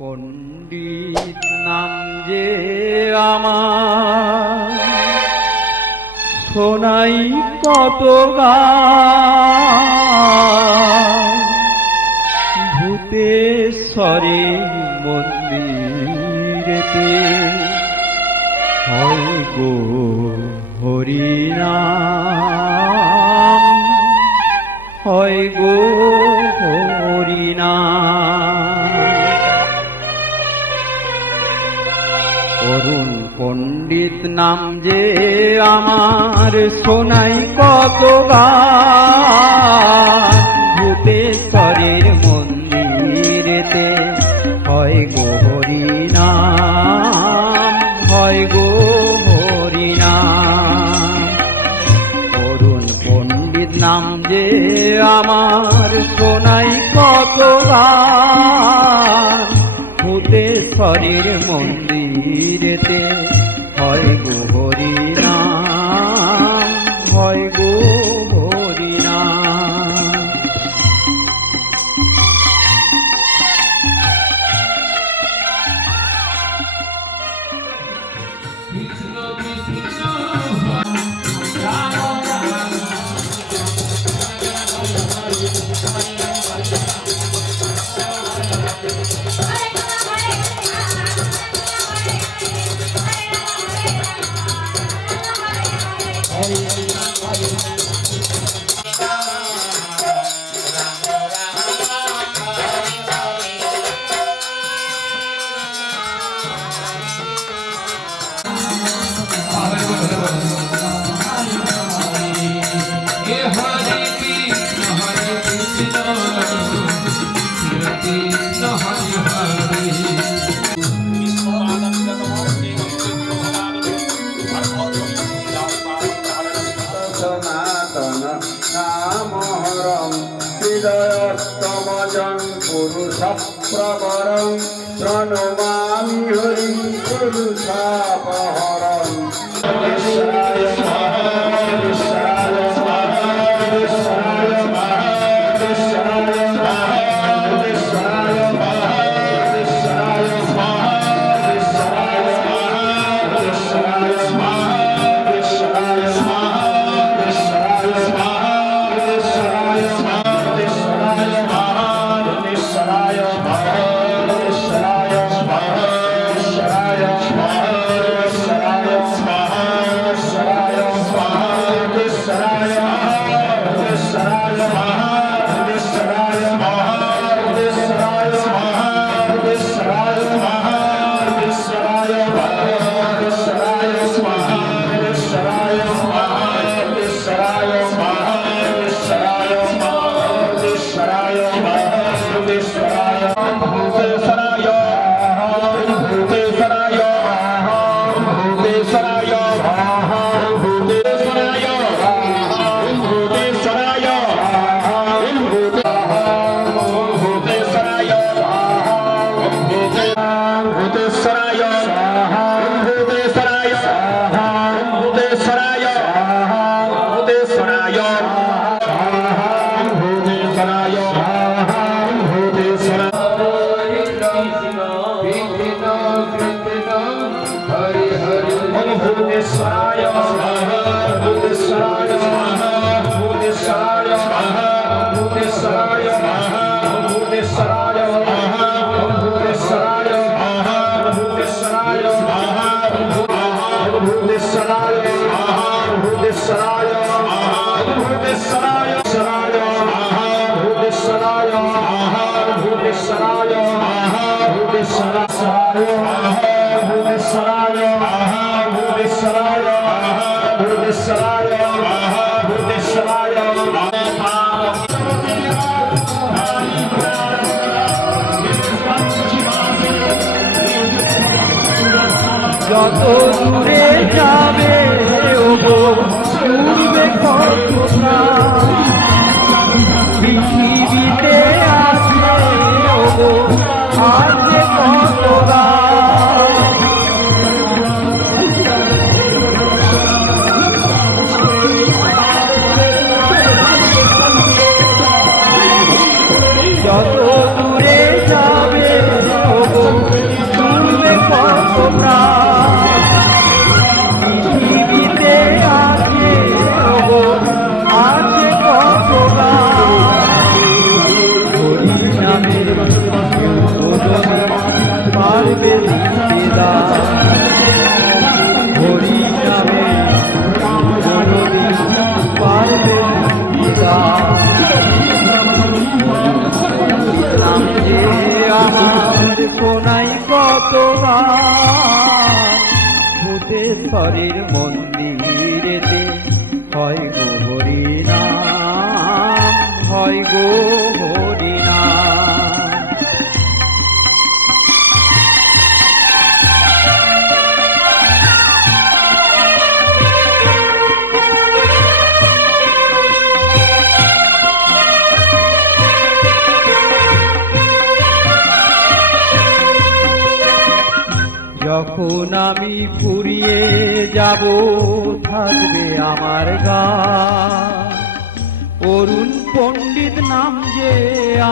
পণ্ডিত নাম যে আমার শোনাই কত গান, ভূতেশ্বরে মন্দিরেতে হয় গো হরিনাম, হয় গো হরিনাম। অরুণ পণ্ডিত নাম যে আমার শোনাই কত গান, ভূতেশ্বরের মন্দিরেতে হয় গো হরিনাম, হয় গো হরিনাম। অরুণ পণ্ডিত নাম যে আমার শোনাই কত গান, ভূতেশ্বরের মন্দিরেতে হয় গো হরিনাম, হয় গো হরিনাম। হৃদয়স্তমজং পুরুষপ্রবরং প্রণমামি হরি পুরুষাপহরং। যত দূরে যাবে ওগো উড়বে কত প্রাণ, পৃথিবীতে আছে ওগো আছে কত গান। যত দূরে যাবে ওগো নাম যে আমার শোনাই কত গান ভূতেশ্বরের মন্দিরেতে হয় গো হরিনাম, হয় গো হরিনাম। যখন আমি ফুরিয়ে যাব থাকবে আমার গান, অরুণ পণ্ডিত নাম যে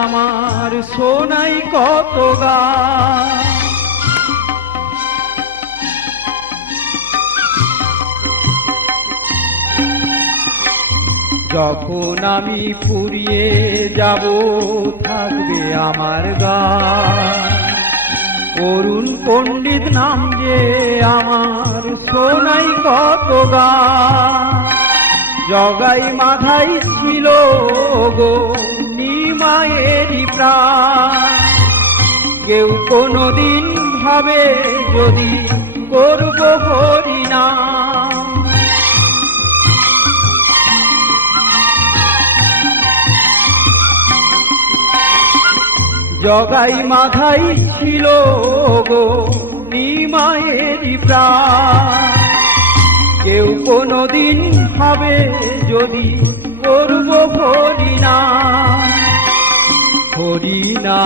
আমার শোনাই কত গান। যখন আমি ফুরিয়ে যাব থাকবে আমার গান, অরুণ পণ্ডিত নাম যে আমার শোনাই কত গান। জগাই মাথায় ছিল গো নিমায়েরই প্রাণ, কেউ কোনোদিন ভাবে যদি করব হরিনাম। জগাই মাথায় ছিল গো নিমায়েরই প্রাণ, কেউ কোনোদিন ভাবে যদি করব হরিনাম। হরিনা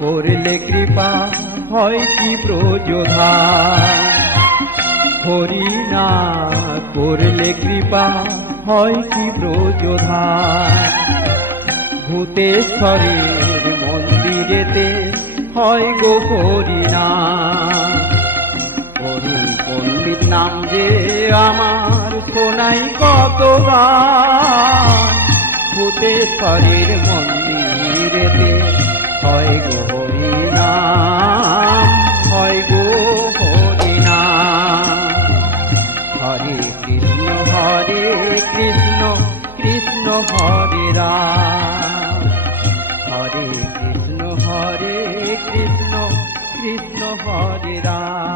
করলে কৃপা হয় কি ব্রজধাম, হরিনা করলে কৃপা হয় কি ব্রজধাম। ভূতেশ্বরের মন্দিরেতে হয় গো হরিনাম, অরুণ পণ্ডিত নাম যে আমার শোনাই কত গান। ভূতেশ্বরের মন্দিরেতে হয় গো হরিনাম, হয় গো হরিনাম। হরে কৃষ্ণ কৃষ্ণ হরে রাম, হরে কৃষ্ণ কৃষ্ণ হরে রাম।